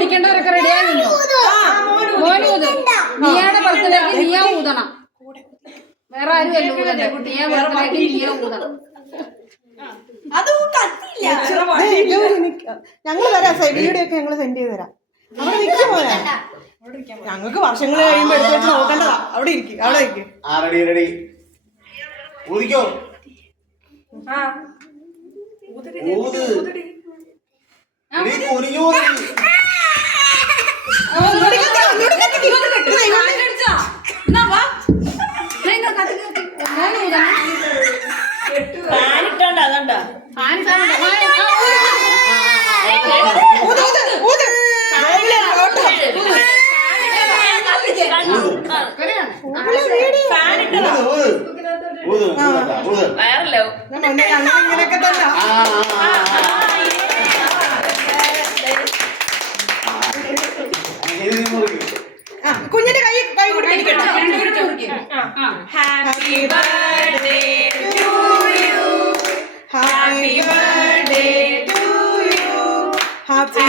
പിടിക്കേണ്ടവരൊക്കെ റെഡിയായി നിന്നു. മോനൂത്. നീയുടെ ബർത്ത്ഡേക്ക് നീയാ ഊതണം. വേറെ ആരും അല്ല ഊതണ്ടേ. നീയാ ബർത്ത്ഡേക്ക് നീയാ ഊതണം. ഞങ്ങള് തരാം, വീഡിയോ ഒക്കെ ഞങ്ങള് സെൻഡ് ചെയ്ത് തരാം. അവിടെ നിൽക്കും പോലെ ഞങ്ങൾക്ക് വർഷങ്ങൾ കഴിയുമ്പോ എടുത്ത് വെച്ച് നോക്കേണ്ടതാ. അവിടെ ഇരിക്കും, അവിടെ ഇരിക്കും. ഇങ്ങനെയൊക്കെ തന്നെ കുഞ്ഞിന്റെ കൈ കൂടി പിടിക്കട്ടെ. Happy birthday to you, happy birthday to you, happy